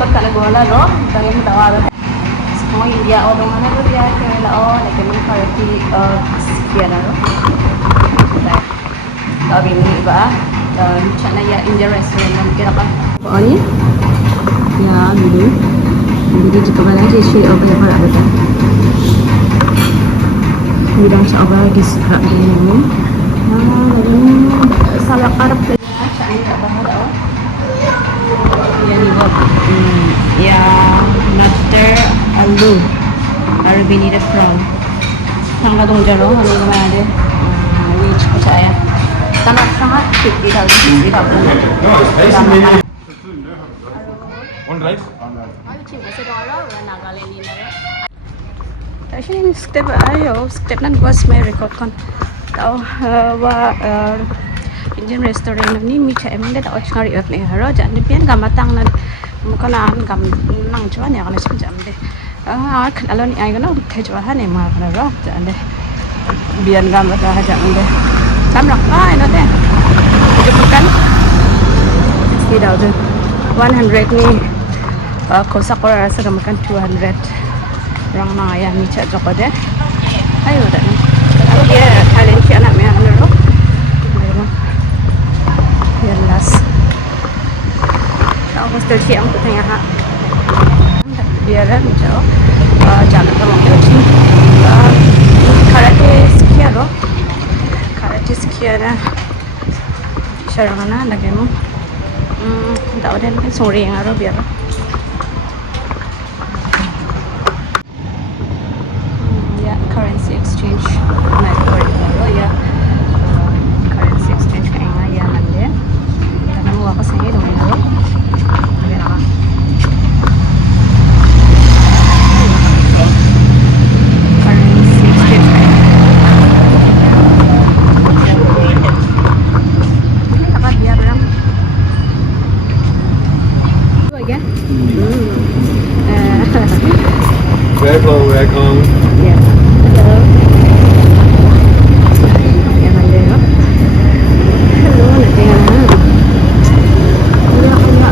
pagkalagwala, no? Kaya mo tawaran. Kung India o nung ano ya, kaya lao, nagkamang party kaya na, no? Sabi mo iba, siya na ya India restaurant na kira ka. Paano? Ya, dulu. Jadi jika mana je share over para apa? Bidang siya over di sekarang ini. Salah Arab ya, siya ni apa ada? Ya ni buat. Ya, Natter Alu Arabinida from Tangga dong jaro hani mana ada which percaya sangat sangat 50,000 One rice? Actually step ayo step nan was my record kon tao wa Indian restaurant ni mi cha em da tao chari up ne haro jan ni pian gamatang na kana gam nang chwa ne kana sim jam de kan alon ai kana thai chwa ha ne ma kana ro jan de bian gam ta ha jam de tam rak ai no de je bukan 60,100 ni kosakora rasa gamakan 200 orang mga yan ni cha joko de ayo da ni dia talent ki anak me ano ro yan las tao gusto siya ang tutay ha dia ran jo jalan ka mong chi karate skiya na siya na lagay mo tao din kan sorry ang aro biar currency exchange na ko ya currency exchange kaya nga yan nande kana mo ako sa iyo dong ino kaya ka currency exchange kaya nakabiyar lang again Welcome, welcome. yeah. Hello. Yan ang dito. Hello, natingan na. Wala ka nga.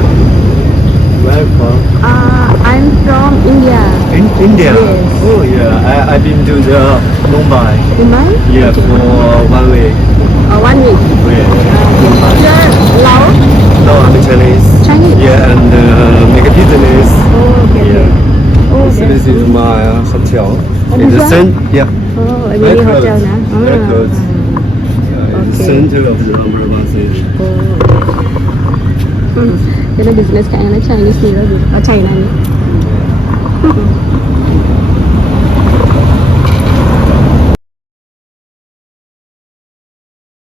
Welcome. I'm from India. In India? Yes. Oh yeah, I've been to the Mumbai. Mumbai? Yeah, Okay. for 1 week. 1 week. Oh, yeah. You're Lao? No, I'm Chinese. Chinese? Yeah, and make a business. Oh, okay. Yeah. Oh, So okay. this is my hotel. Oh, In the this center, yeah. Oh, Very mini close. hotel na? Very close. Yeah, in the Okay. center of the Amrapali city. Oh, okay. Yan ang business kaya na Chinese nila. China ni.